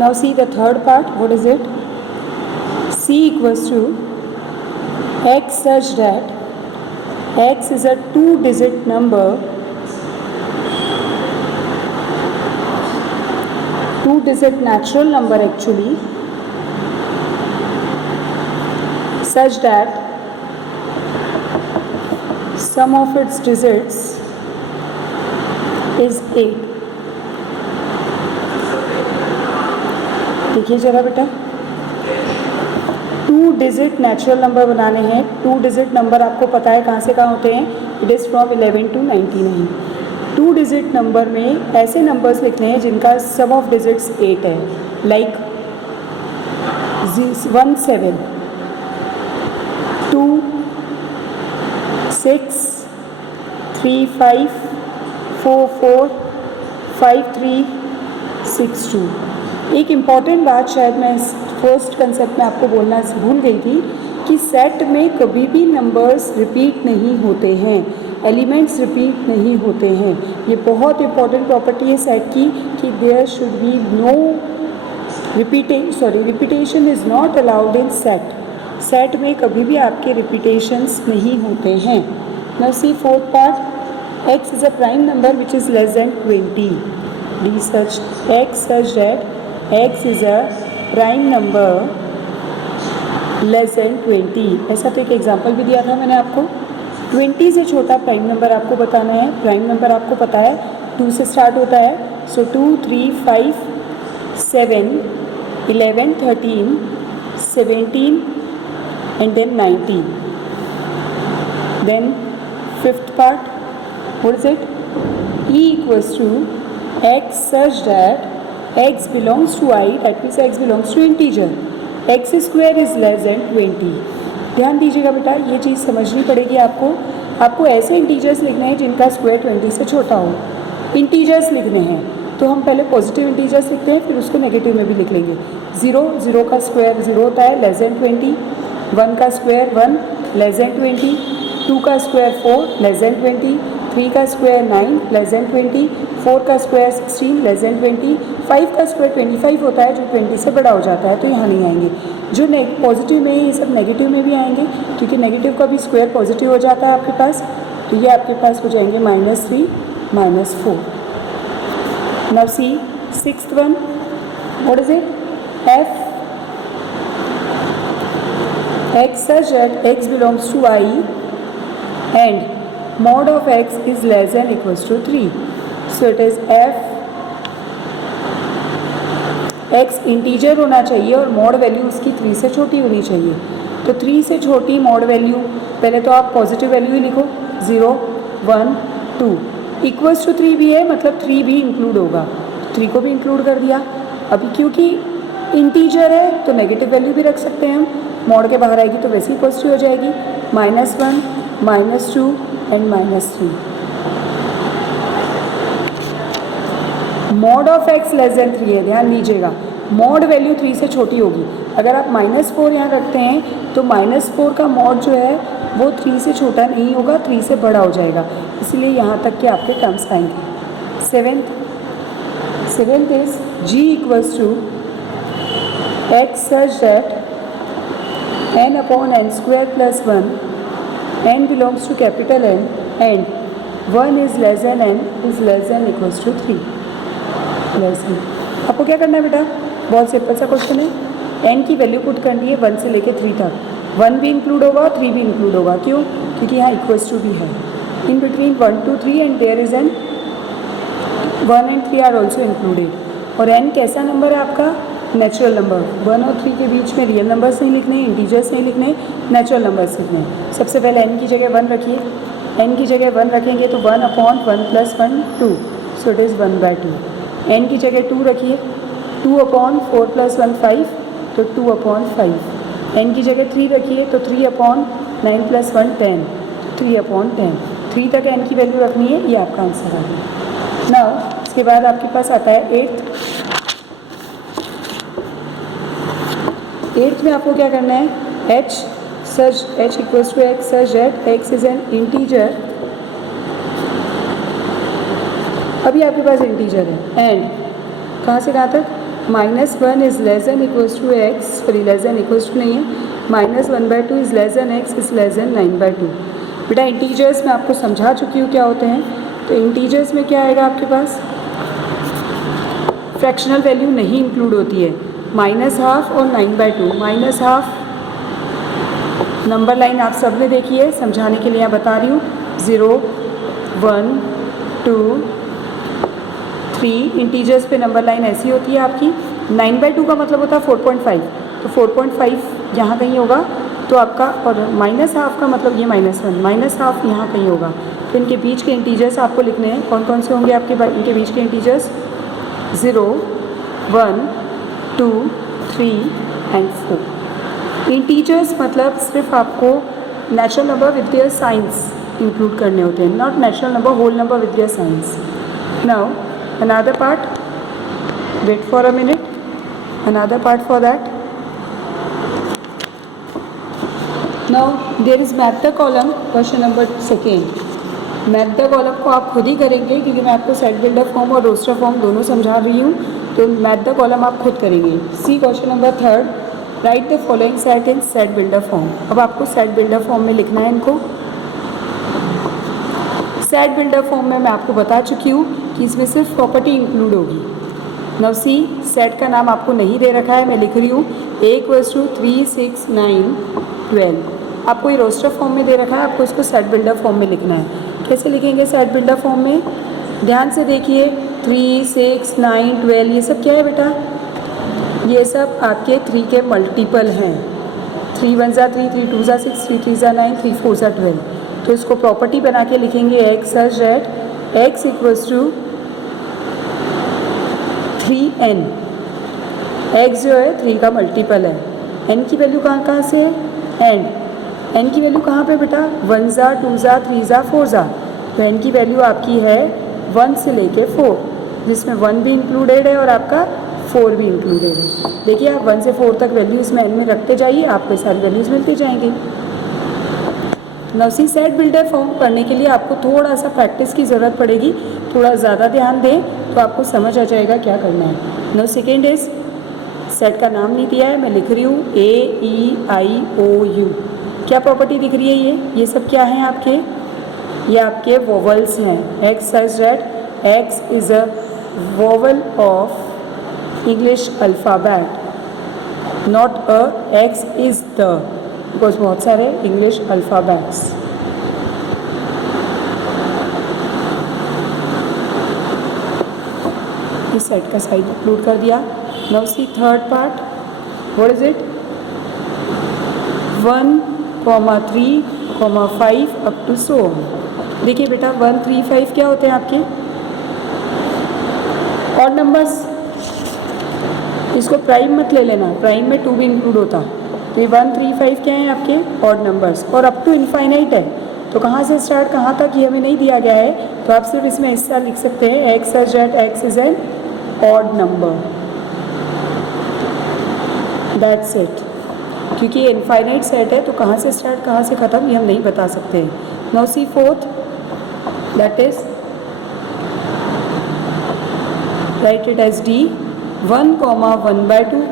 Now see the third part. What is it? C equals to x such that x is a 2-digit number, 2-digit natural number actually, such that sum of its digits is 8. देखिए जरा बेटा, 2-digit natural number बनाने हैं. 2-digit number आपको पता है कहाँ से कहाँ होते हैं. It is from 11 to 99. 2-digit number में ऐसे नंबर्स लिखने हैं जिनका सम ऑफ डिजिट्स 8 है. लाइक 17, 2, 6, 3, 5, 4, 4, 5, 3, 6, 2. एक इम्पॉर्टेंट बात शायद मैं इस फर्स्ट कंसेप्ट में आपको बोलना भूल गई थी कि सेट में कभी भी नंबर्स रिपीट नहीं होते हैं, एलिमेंट्स रिपीट नहीं होते हैं. ये बहुत इंपॉर्टेंट प्रॉपर्टी है सेट की कि there should be no repetition is not allowed in set. Set में कभी भी आपके रिपीटेशंस नहीं होते हैं. Now see fourth part. x is a prime number which is less than 20. D such x such that x is a prime number less than 20. ऐसा तो एक एग्जाम्पल भी दिया था मैंने आपको. 20 से छोटा प्राइम नंबर आपको बताना है. प्राइम नंबर आपको पता है 2 से स्टार्ट होता है. सो 2, 3, 5, 7, 11, 13, 17 and then 19. Then fifth part. What is it? E equals to x such that x belongs to I, that means x belongs to integer. x square is less than 20. ध्यान दीजिएगा बेटा, ये चीज़ समझनी पड़ेगी आपको. आपको ऐसे इंटीजर्स लिखने हैं जिनका स्क्वायर 20 से छोटा हो. इंटीजर्स लिखने हैं तो हम पहले पॉजिटिव इंटीजर्स लिखते हैं, फिर उसको नेगेटिव में भी लिख लेंगे. 0 का स्क्वायर 0 होता है, लेस देन 20. 1 का स्क्वायर 1, लेस देन 20. 2 का स्क्वायर 4, लेस देन 20. 3 का स्क्वायर 9, लेस देन 20. 4 का स्क्वायर 16, लेस देन 20. 5 का स्क्वायर 25 होता है जो 20 से बड़ा हो जाता है, तो यहाँ नहीं आएंगे. जो पॉजिटिव में ये सब नेगेटिव में भी आएंगे क्योंकि नेगेटिव का भी स्क्वायर पॉजिटिव हो जाता है आपके पास. तो ये आपके पास हो जाएंगे -3, -4. Now see sixth one. What is it? f x such that x belongs to I and mod of x is less than equals to 3. So it is f x integer होना चाहिए और मॉड वैल्यू उसकी 3 से छोटी होनी चाहिए. तो 3 से छोटी मॉड वैल्यू, पहले तो आप पॉजिटिव वैल्यू ही लिखो. 0, 1, 2 इक्वल्स टू 3 भी है, मतलब 3 भी इंक्लूड होगा. 3 को भी इंक्लूड कर दिया. अभी क्योंकि इंटीजर है तो नेगेटिव वैल्यू भी रख सकते हैं हम. मॉड के बाहर आएगी तो वैसे ही पॉजिटिव हो जाएगी. -1, -2 and -3. Mod of x less than 3 है. ध्यान दीजिएगा, मॉड वैल्यू 3 से छोटी होगी. अगर आप -4 यहाँ रखते हैं तो -4 का मॉड जो है वो 3 से छोटा नहीं होगा, 3 से बड़ा हो जाएगा. इसलिए यहाँ तक के आपके टर्म्स आएंगे. Seventh is g equals to x such that n upon n square plus 1, n belongs to capital N and 1 is less than n is less than equals to 3. Less than. आपको क्या करना है बेटा? बहुत simple सा question है. n की value put करनी है 1 से लेके 3 तक. 1 भी इंक्लूड होगा, 3 भी इंक्लूड होगा. क्यों? क्योंकि यहाँ इक्वल्स टू भी है. In between 1 to 3 and there is an 1 and 3 are also included. और n कैसा नंबर है आपका? Natural number. 1 और 3 के बीच में रियल नंबर्स नहीं लिखने, इंटीजर्स नहीं लिखने, नेचुरल नंबर्स लिखने. सबसे पहले n की जगह 1 रखिए. n की जगह 1 रखेंगे तो 1 upon 1 plus 1 2, so it is 1/2. n की जगह 2 रखिए. 2 upon 4 plus 1 5, तो 2 upon 5. n की जगह 3 रखिए तो 3 upon 9 plus 1 10, 3 upon 10. 3 तक n की वैल्यू रखनी है. ये आपका आंसर आ गया. नाउ इसके बाद आपके पास आता है 8th में आपको क्या करना है? h equals to x such that x is an integer. अभी आपके पास इंटीजर है. एंड कहाँ से कहाँ तक? -1 is less than equals to x, sorry less than equals to नहीं है, -1/2 is less than x is less than 9/2। बेटा इंटीजर्स मैं आपको समझा चुकी हूँ क्या होते हैं। तो इंटीजर्स में क्या आएगा आपके पास, फ्रैक्शनल वैल्यू नहीं इंक्लूड होती है, -½ और 9/2। -½ नंबर लाइन आप सब ने देखी है, समझाने के लिए यहाँ बता रही हूँ, 0 1 2 3 इंटीजर्स पे नंबर लाइन ऐसी होती है आपकी। 9/2 का मतलब होता है 4.5, तो 4.5 यहाँ कहीं होगा तो आपका, और -½ का मतलब ये -1, -½ यहाँ कहीं होगा। तो इनके बीच के इंटीजर्स आपको लिखने हैं, कौन कौन से होंगे आपके इनके बीच के इंटीजर्स, 0 1 2 3 एंड 4। इंटीजर्स मतलब सिर्फ आपको natural number with their signs include करने होते हैं, not natural number whole number with their signs. Now another part, wait for a minute, another part for that. Now there is map the column, question number 2। Map the column को आप खुद ही करेंगे क्योंकि मैं आपको सेट बिल्डर फॉर्म और roster form दोनों समझा रही हूँ, तो मैप द कॉलम आप खुद करेंगे। See question number 3, write the following set in set builder form. अब आपको सेट बिल्डर फॉर्म में लिखना है इनको। सेट बिल्डर फॉर्म में मैं आपको बता चुकी हूँ कि इसमें सिर्फ प्रॉपर्टी इंक्लूड होगी। नव सी सेट का नाम आपको नहीं दे रखा है, मैं लिख रही हूँ A = 3 6 9 12। आपको ये रोस्टर फॉर्म में दे रखा है, आपको इसको सेट बिल्डर फॉर्म में लिखना है। कैसे लिखेंगे सेट बिल्डर फॉर्म में, ध्यान से देखिए, 3 6 9 12 ये सब क्या है बेटा, ये सब आपके 3 के मल्टीपल हैं। 3 1 × 3, 3 2 × 6, 3 3 × 9, 3 4 × 12। तो इसको प्रॉपर्टी बना के लिखेंगे x such that x = 3n। x जो है 3 का मल्टीपल है, n की वैल्यू कहाँ से है, एंड n की वैल्यू कहाँ पे बेटा, 1 ज़ा 2 ज़ा 3 ज़ा 4 ज़ा। तो n की वैल्यू आपकी है 1 से लेके 4, जिसमें 1 भी इंक्लूडेड है और आपका 4 भी इंक्लूडेड है। देखिए आप 1 से 4 तक वैल्यू इसमें n में रखते जाइए, आपको सारी वैल्यूज़ मिलती जाएंगी। नवसी सेट बिल्डर फॉर्म करने के लिए आपको थोड़ा सा प्रैक्टिस की ज़रूरत पड़ेगी, थोड़ा ज़्यादा ध्यान दें तो आपको समझ आ जाएगा क्या करना है। नाउ सेकेंड इज, सेट का नाम नहीं दिया है, मैं लिख रही हूँ AEIOU। क्या प्रॉपर्टी दिख रही है, ये सब क्या हैं आपके, ये आपके वोवल्स हैं। X such that X is a vowel of English alphabet, not a X is the, because बहुत सारे इंग्लिश अल्फ़ाबेट्स। इस सेट का साइज इंक्लूड कर दिया। Now see third part, what is it, 1, 3, 5 up to so. देखिए बेटा 1 3 5 क्या होते हैं आपके ऑड नंबर्स, इसको प्राइम मत ले लेना, प्राइम में 2 भी इंक्लूड होता। तो ये 1 3 5 क्या है आपके ऑड नंबर्स, और अप टू इनफाइनाइट है। तो कहाँ से स्टार्ट कहाँ तक ये हमें नहीं दिया गया है, तो आप सिर्फ इसमें हिस्सा लिख सकते हैं x such that x is an odd number, that's it। क्योंकि ये इनफाइनाइट सेट है तो कहाँ से स्टार्ट कहाँ से ख़त्म ये हम नहीं बता सकते। Now see fourth, that is write it as D 1, 1/2,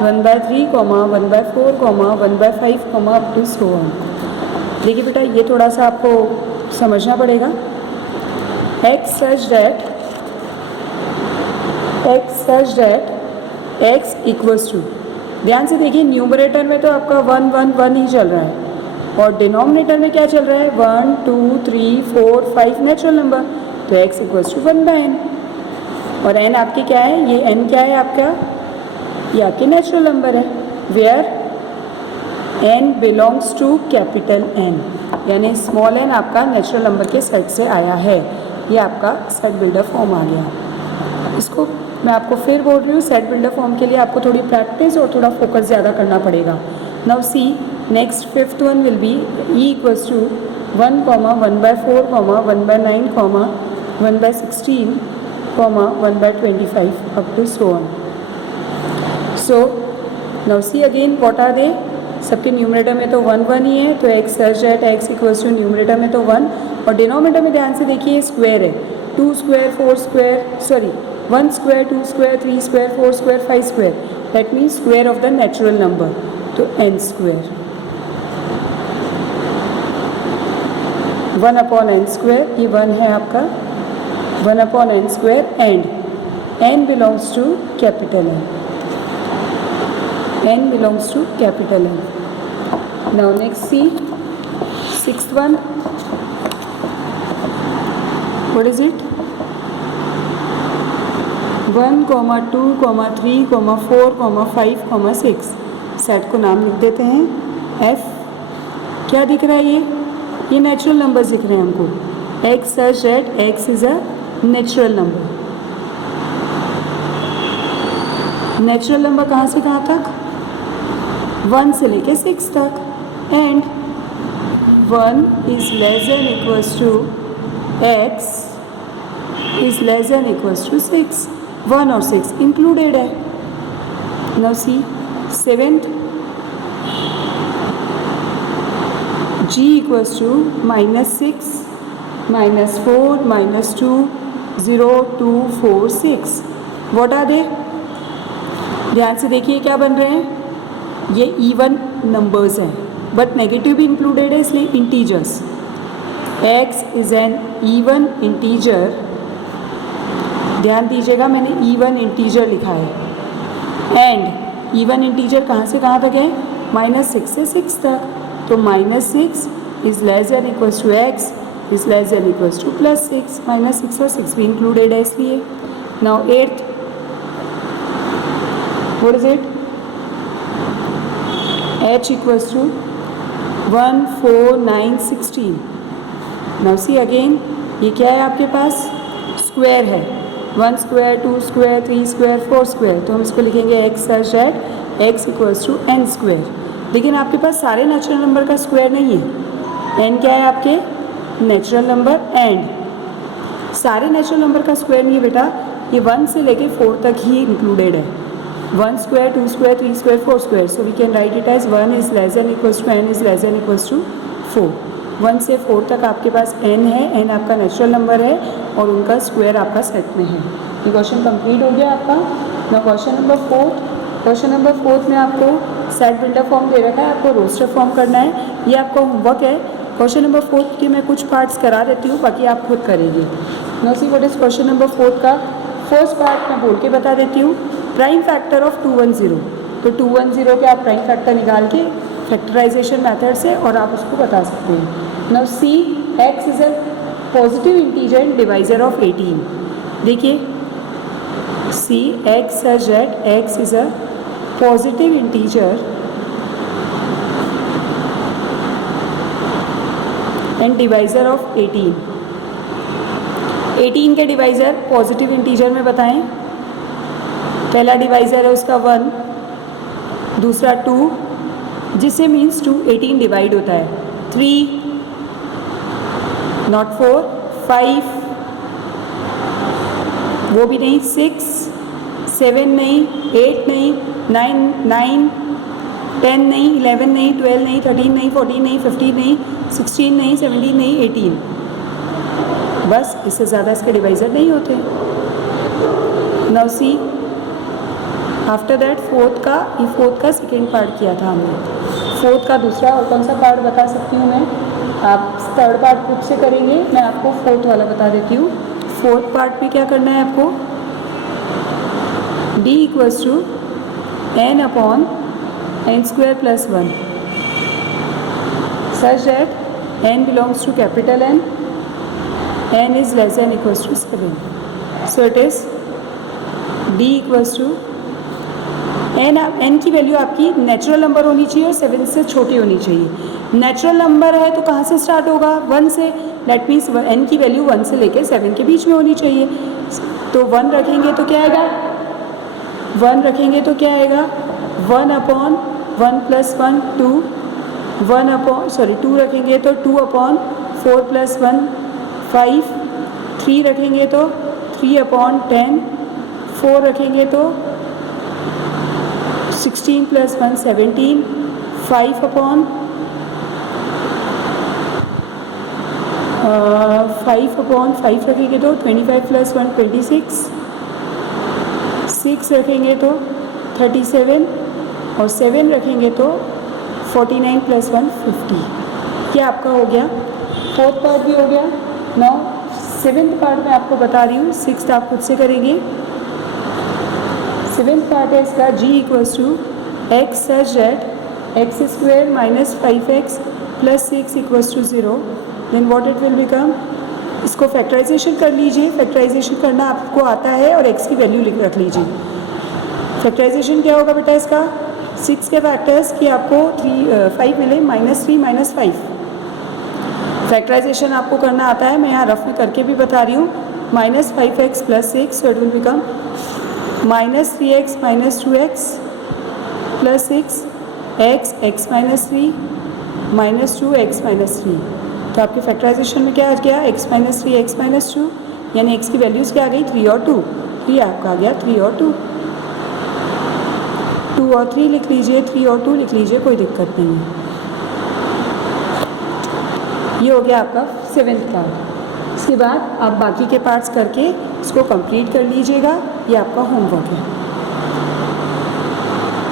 1/3, 1/4, 1/5, up to so on. देखिए बेटा ये थोड़ा सा आपको समझना पड़ेगा। x such that x equals to, ध्यान से देखिए न्यूमरेटर में तो आपका 1 1 1 ही चल रहा है, और डिनोमिनेटर में क्या चल रहा है, 1 2 3 4 5 नेचुरल नंबर। तो x इक्वल्स टू 1/n, और n आपके क्या है, ये n क्या है आपका, ये आपके नेचुरल नंबर है, where n belongs to capital N, यानी स्मॉल n आपका नेचुरल नंबर के सेट से आया है। ये आपका सेट बिल्डर फॉर्म आ गया। इसको मैं आपको फिर बोल रही हूँ, सेट बिल्डर फॉर्म के लिए आपको थोड़ी प्रैक्टिस और थोड़ा फोकस ज़्यादा करना पड़ेगा। Now see next fifth one will be E equals to 1, 1/4, 1/9, 1/16, 1/25 up to so on. So now see again what are they, सबके न्यूमरेटर में तो 1 1 ही है, तो x such that x equals to numerator में तो 1, और डिनोमिनेटर में ध्यान से देखिए स्क्वायर है, 2 square 4 square, sorry 1 square, 2 square, 3 square, 4 square, 5 square. That means square of the natural number. तो n square. 1 upon n square, ये 1 है आपका. 1 upon n square and n belongs to capital N. n belongs to capital N. Now next see, sixth one. What is it? 1, 2, 3, 4, 5, 6. Set को नाम लिख देते हैं f. क्या दिख रहा है ये नेचुरल नंबर्स दिख रहे हैं हमको. x such that x is a natural number. Natural number कहाँ से कहाँ तक? 1 से लेके 6 तक. And 1 is less than equals to x is less than equals to 6. 1 और 6 इंक्लूडेड है. Now see seventh. g equals to -6, -4, -2, 0, 2, 4, 6. What are they? ध्यान से देखिए क्या बन रहे हैं. ये इवन नंबर्स हैं बट नेगेटिव भी इंक्लूडेड है, इसलिए integers. x is N even integer. ध्यान दीजिएगा मैंने इवन इंटीजर लिखा है. एंड इवन इंटीजर कहाँ से कहाँ तक है? -6 से 6 तक. तो -6 is less than equals to x is less than equals to +6. -6 और 6 भी इंक्लूडेड है इसलिए. Now eighth. What is it? h equals to 1, 4, 9, 16. Now see again, ये क्या है आपके पास? स्क्वायर है. 1 स्क्वायर, 2 स्क्वायर, 3 स्क्वायर, 4 स्क्वायर. तो हम इसको लिखेंगे x such that x equals to n square. लेकिन आपके पास सारे नेचुरल नंबर का स्क्वायर नहीं है. n क्या है आपके? Natural number. एंड सारे नेचुरल नंबर का स्क्वायर नहीं है बेटा, ये 1 से लेके 4 तक ही इंक्लूडेड है. 1 square, 2 square, 3 square, 4 square. So we can write it as 1 is less than equals to n is less than equals to 4. 1 से 4 तक आपके पास n है. n आपका नेचुरल नंबर है और उनका स्क्वायर आपका सेट में है. ये क्वेश्चन कंप्लीट हो गया आपका. ना क्वेश्चन नंबर 4. क्वेश्चन नंबर 4 में आपको सेट बिल्डर फॉर्म दे रखा है, आपको रोस्टर फॉर्म करना है. ये आपका होमवर्क है. क्वेश्चन नंबर 4 के मैं कुछ पार्ट्स करा देती हूँ, बाकी आप खुद करेंगे. Now see what is question number 4 का फर्स्ट पार्ट मैं बोल के बता देती हूँ. Prime factor of 210. तो 210 के आप प्राइम फैक्टर निकाल के फैक्टराइजेशन मेथड से और आप उसको बता सकते हैं. Now C x is a positive integer and divisor of 18. देखिए सी x such that x is a positive integer and divisor of 18. 18 के डिवाइजर पॉजिटिव इंटीजर में बताएं. पहला डिवाइजर है उसका 1, दूसरा 2, जिससे मीन्स 2 18 डिवाइड होता है. 3 नॉट 4, 5 वो भी नहीं, 6, 7 नहीं, 8 नहीं, 9, 10 नहीं, 11 नहीं, 12 नहीं, 13 नहीं, 14 नहीं, 15 नहीं, 16 नहीं, 17 नहीं, 18. बस इससे ज़्यादा इसके डिवाइजर नहीं होते. Now see after that fourth का सेकेंड पार्ट किया था हमने. फोर्थ का दूसरा और कौन सा पार्ट बता सकती हूँ मैं? आप थर्ड पार्ट खुद से करेंगे, मैं आपको फोर्थ वाला बता देती हूँ. फोर्थ पार्ट में क्या करना है आपको? d equals to n upon n square plus 1 such that n belongs to capital N. n is less than equals to 7. So it is d equals to n की वैल्यू आपकी natural number होनी चाहिए और 7 से छोटी होनी चाहिए. Natural number है तो कहाँ से स्टार्ट होगा? 1 से. दैट मीन्स n की वैल्यू 1 से लेकर 7 के बीच में होनी चाहिए. तो 1 रखेंगे तो क्या आएगा? 1 रखेंगे तो क्या आएगा? 1 अपॉन 1 प्लस 1 2. 2 रखेंगे तो 2 अपॉन 4 प्लस 1 5. 3 रखेंगे तो 3 अपॉन 10. 4 रखेंगे तो 16 प्लस 1 17. 5 अपॉन 5 रखेंगे तो 25 प्लस 1 26. 6 रखेंगे तो 37 और 7 रखेंगे तो 49 + 1 50। ये आपका हो गया, फोर्थ पार्ट भी हो गया। नाउ सेवेंथ पार्ट में आपको बता रही हूँ, सिक्स्थ आप खुद से करेंगे। सेवेंथ पार्ट है इसका g = x such that x² - 5x + 6 = 0, then what it will become. इसको फैक्टराइजेशन कर लीजिए, फैक्टराइजेशन करना आपको आता है और x की वैल्यू लिख रख लीजिए। फैक्टराइजेशन क्या होगा बेटा इसका, 6 के फैक्टर्स कि आपको 5 मिले, -3 - 5। फैक्टराइजेशन आपको करना आता है, मैं यहाँ रफ में करके भी बता रही हूँ। -5x + 6, so it will become -3x - 2x + 6 x, x - 3 -2 x - 3। तो आपके फैक्टराइजेशन में क्या आ गया, x - 3 x - 2, यानी x की वैल्यूज़ क्या आ गई, 3 और 2। तो ये आपका आ गया 3 और 2, 2 और 3 लिख लीजिए, 3 और 2 लिख लीजिए, कोई दिक्कत नहीं है। ये हो गया आपका सेवेंथ पार्ट। इसके बाद आप बाकी के पार्ट्स करके इसको कंप्लीट कर लीजिएगा, ये आपका होमवर्क है।